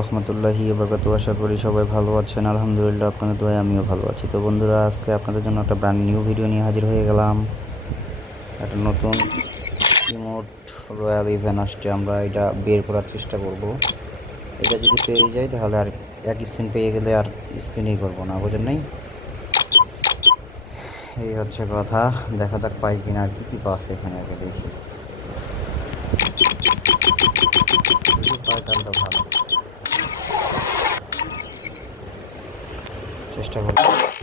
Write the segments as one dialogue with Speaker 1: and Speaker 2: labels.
Speaker 1: রহমতুল্লাহি বরকাত আশা করি সবাই ভালো আছেন। আলহামদুলিল্লাহ, আপনাদের দোয়ায় আমিও ভালো আছি। তো বন্ধুরা, আজকে আপনাদের জন্য একটা ব্র্যান্ড নিউ ভিডিও নিয়ে হাজির হয়ে গেলাম। একটা নতুন রিমোট রয়্যাল ইভেন আসছে। আমরা এটা বের করার চেষ্টা করব। এটা যদি পেয়ে যাই, তাহলে আর এক স্পিন পেয়ে গেলে আর স্পিনই করব না, বুঝেন নাই? এই হচ্ছে কথা। দেখা যাক পাই কিনা আর কি কী পাচ্ছে এখানে আগে দেখি। পাই তাহলে ভালো। চেষ্টা করব।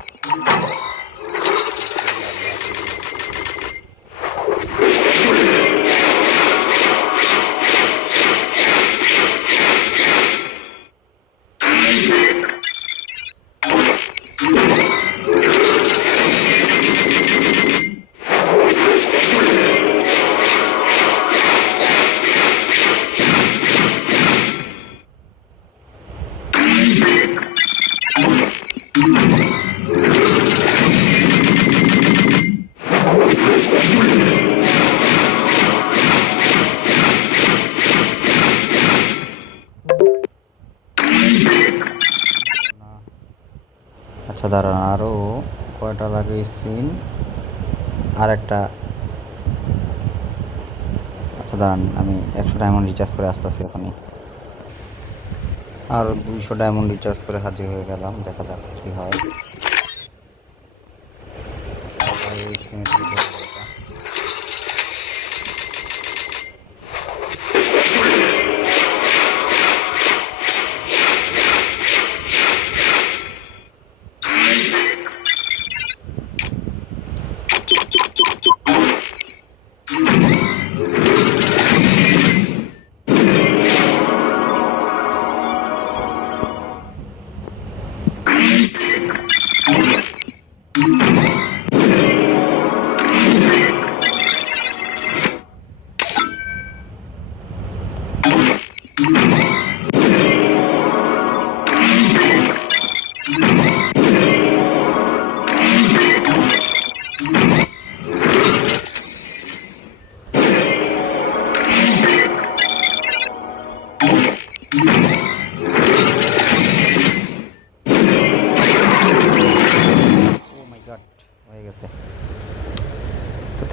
Speaker 1: আচ্ছা দাঁড়ান আরও কয়টা লাগে স্পিন আর একটা আচ্ছা দাঁড়ান, আমি একশো ডায়মন্ড রিচার্জ করে আসতেছি ওখানে আর দুইশো ডায়মন্ড রিচার্জ করে হাজির হয়ে গেলাম, দেখা যাক কী হয়।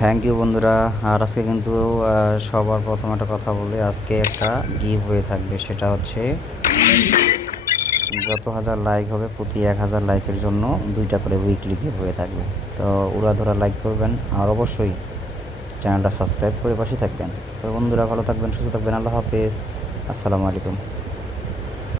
Speaker 1: থ্যাংক ইউ বন্ধুরা। আর আজকে কিন্তু সবার প্রথম একটা কথা বলে। আজকে একটা গিভ হয়ে থাকবে, সেটা হচ্ছে যত হাজার লাইক হবে, প্রতি এক হাজার লাইকের জন্য দুইটা করে উইকলি গিভ হয়ে থাকবে। তো উড়াধরা লাইক করবেন, আর অবশ্যই চ্যানেলটা সাবস্ক্রাইব করে পাশে থাকবেন। তো বন্ধুরা, ভালো থাকবেন, সুস্থ থাকবেন। আল্লাহ হাফেজ। আসসালামু আলাইকুম।